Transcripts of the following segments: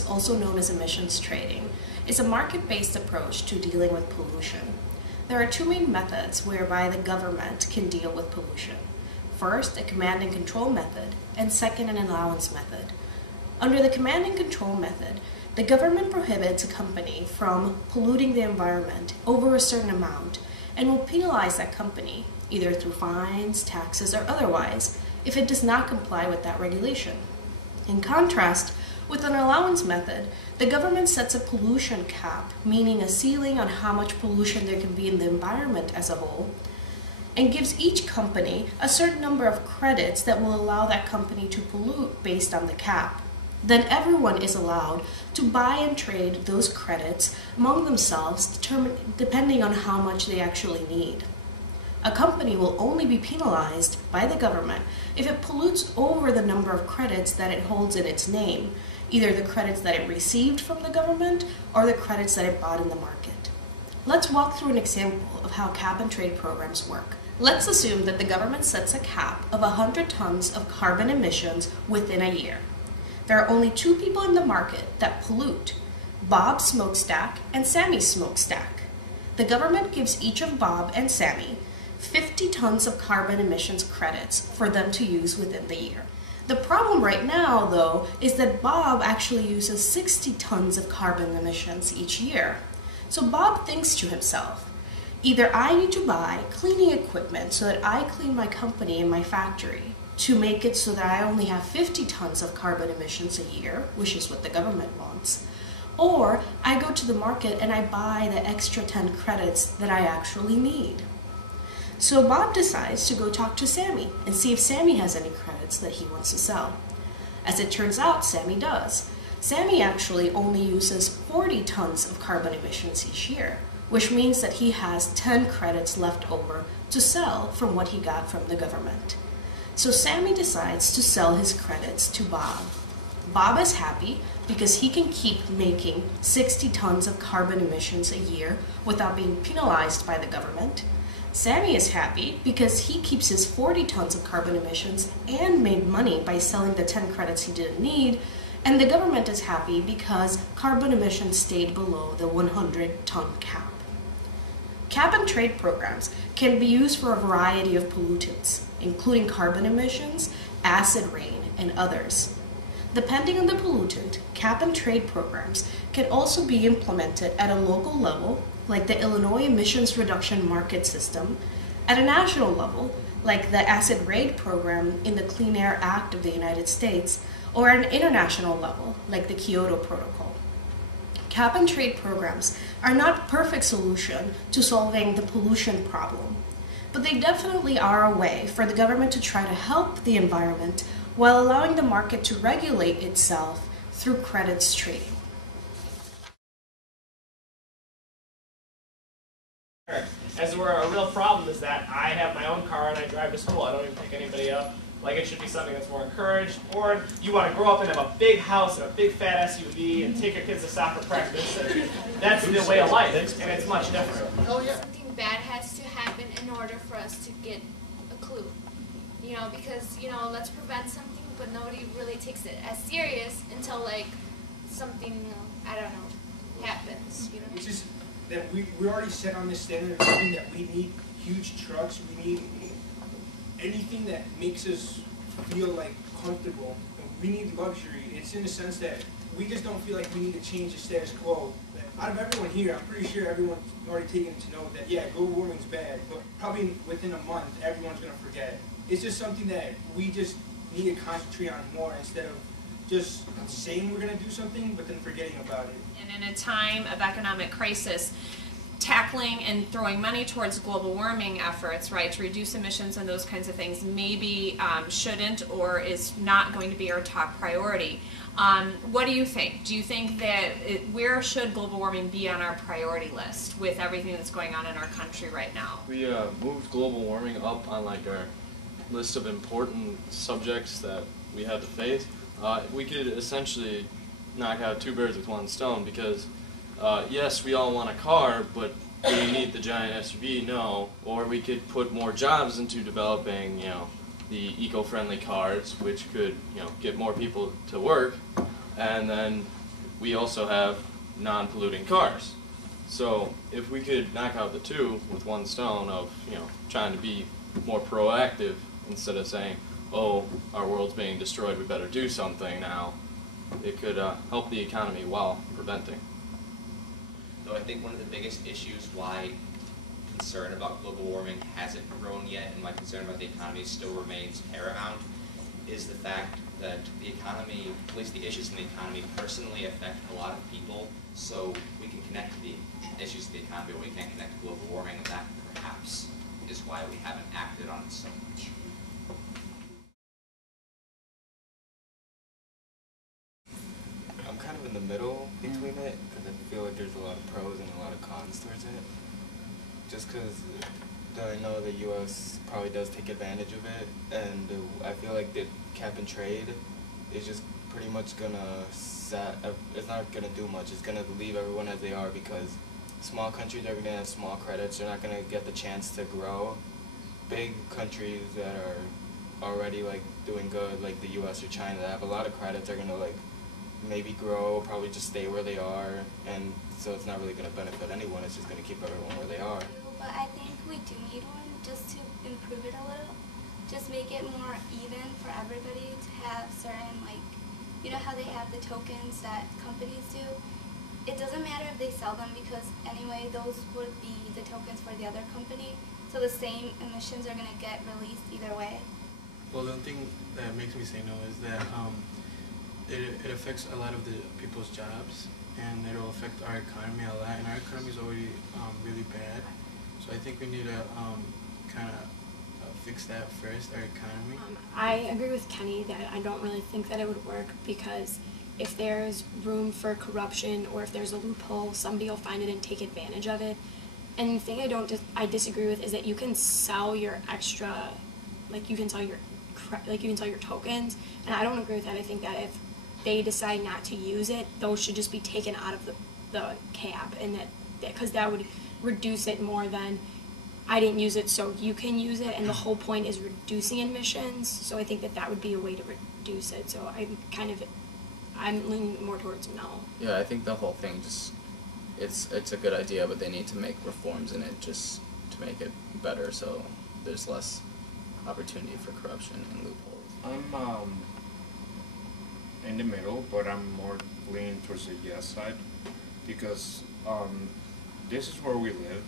programs, also known as emissions trading, is a market-based approach to dealing with pollution. There are two main methods whereby the government can deal with pollution. First, a command and control method, and second, an allowance method. Under the command and control method, the government prohibits a company from polluting the environment over a certain amount and will penalize that company, either through fines, taxes, or otherwise, if it does not comply with that regulation. In contrast, with an allowance method, the government sets a pollution cap, meaning a ceiling on how much pollution there can be in the environment as a whole, and gives each company a certain number of credits that will allow that company to pollute based on the cap. Then everyone is allowed to buy and trade those credits among themselves, depending on how much they actually need. A company will only be penalized by the government if it pollutes over the number of credits that it holds in its name, either the credits that it received from the government or the credits that it bought in the market. Let's walk through an example of how cap and trade programs work. Let's assume that the government sets a cap of 100 tons of carbon emissions within a year. There are only two people in the market that pollute, Bob's smokestack and Sammy's smokestack. The government gives each of Bob and Sammy 50 tons of carbon emissions credits for them to use within the year. The problem right now, though, is that Bob actually uses 60 tons of carbon emissions each year. So Bob thinks to himself, either I need to buy cleaning equipment so that I clean my company and my factory to make it so that I only have 50 tons of carbon emissions a year, which is what the government wants, or I go to the market and I buy the extra 10 credits that I actually need. So Bob decides to go talk to Sammy and see if Sammy has any credits that he wants to sell. As it turns out, Sammy does. Sammy actually only uses 40 tons of carbon emissions each year, which means that he has 10 credits left over to sell from what he got from the government. So Sammy decides to sell his credits to Bob. Bob is happy because he can keep making 60 tons of carbon emissions a year without being penalized by the government. Sammy is happy because he keeps his 40 tons of carbon emissions and made money by selling the 10 credits he didn't need, and the government is happy because carbon emissions stayed below the 100-ton cap. Cap and trade programs can be used for a variety of pollutants, including carbon emissions, acid rain, and others. Depending on the pollutant, cap and trade programs can also be implemented at a local level, like the Illinois Emissions Reduction Market System, at a national level, like the Acid Rain program in the Clean Air Act of the United States, or at an international level, like the Kyoto Protocol. Cap and trade programs are not a perfect solution to solving the pollution problem, but they definitely are a way for the government to try to help the environment while allowing the market to regulate itself through credits trading. As where a real problem is that I have my own car and I drive to school. I don't even pick anybody up. Like, it should be something that's more encouraged. Or you want to grow up and have a big house and a big fat SUV and take your kids to soccer practice. And that's the way of life, and it's much different. Something bad has to happen in order for us to get a clue. You know, because, you know, let's prevent something, but nobody really takes it as serious until, like, something, I don't know, happens. You know? It's just that we already set on this standard of living that we need huge trucks, we need anything that makes us feel like comfortable. We need luxury. It's in the sense that we just don't feel like we need to change the status quo. Out of everyone here, I'm pretty sure everyone's already taken to know that, yeah, global warming's bad, but probably within a month, everyone's going to forget it. It's just something that we just need to concentrate on more instead of just saying we're going to do something, but then forgetting about it. And in a time of economic crisis, tackling and throwing money towards global warming efforts, right, to reduce emissions and those kinds of things, maybe shouldn't or is not going to be our top priority. What do you think? Do you think that where should global warming be on our priority list with everything that's going on in our country right now? We moved global warming up on like our list of important subjects that we had to face. We could essentially knock out two birds with one stone because yes, we all want a car, but do we need the giant SUV? No. Or we could put more jobs into developing, you know, the eco-friendly cars, which could, you know, get more people to work, and then we also have non-polluting cars. So if we could knock out the two with one stone of, trying to be more proactive instead of saying, oh, our world's being destroyed, we better do something now, it could help the economy while preventing. Though I think one of the biggest issues why concern about global warming hasn't grown yet and why concern about the economy still remains paramount is the fact that the economy, at least the issues in the economy, personally affect a lot of people. So we can connect to the issues of the economy, but we can't connect to global warming, and that perhaps is why we haven't acted on it so much. I'm kind of in the middle between it because I feel like there's a lot of pros and a lot of cons towards it. Just because I know the U.S. probably does take advantage of it, and I feel like the cap and trade is just pretty much gonna it's not gonna do much. It's gonna leave everyone as they are because small countries are gonna have small credits. They're not gonna get the chance to grow. Big countries that are already doing good, like the U.S. or China, that have a lot of credits, are gonna maybe grow, probably just stay where they are, and so it's not really gonna benefit anyone. It's just gonna keep everyone where they are. But I think we do need one just to improve it a little. Just make it more even for everybody to have certain, you know how they have the tokens that companies do? It doesn't matter if they sell them because anyway, those would be the tokens for the other company. So the same emissions are going to get released either way. Well, the thing that makes me say no is that it affects a lot of the people's jobs, and it'll affect our economy a lot, and our economy is already really bad. So I think we need to kind of fix that first, our economy. I agree with Kenny that I don't really think that it would work because if there's room for corruption or if there's a loophole, somebody will find it and take advantage of it. And the thing I disagree with is that you can sell your extra, you can sell your tokens, and I don't agree with that. I think that if they decide not to use it, those should just be taken out of the cap, and because that would reduce it more than I didn't use it so you can use it, and the whole point is reducing emissions, so I think that would be a way to reduce it. So I'm leaning more towards no. Yeah, I think the whole thing it's a good idea, but they need to make reforms in it just to make it better so there's less opportunity for corruption and loopholes. I'm in the middle, but I'm more leaning towards the yes side because this is where we live,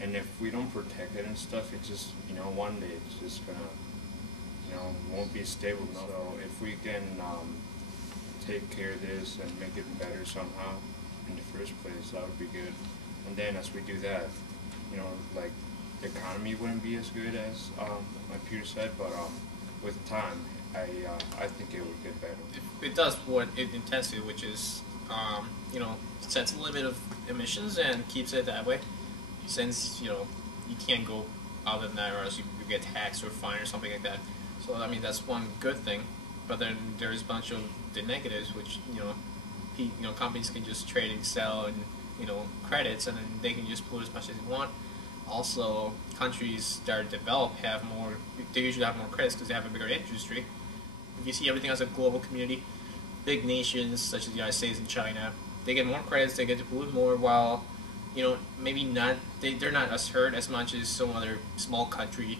and if we don't protect it and stuff, it just, one day it's just gonna, won't be stable. So if we can take care of this and make it better somehow in the first place, that would be good. And then as we do that, the economy wouldn't be as good as my peers said, but with time, I think it would get better. It does what it intends to, which is, sets a limit of emissions and keeps it that way. Since, you can't go other than that or else you get taxed or fined or something like that. So, I mean, that's one good thing. But then there's a bunch of the negatives, which, companies can just trade and sell and, credits, and then they can just pollute as much as they want. Also, countries that are developed they usually have more credits because they have a bigger industry. If you see everything as a global community, big nations such as the United States and China, they get more credits, they get to pollute more, while, maybe not, they're not as hurt as much as some other small country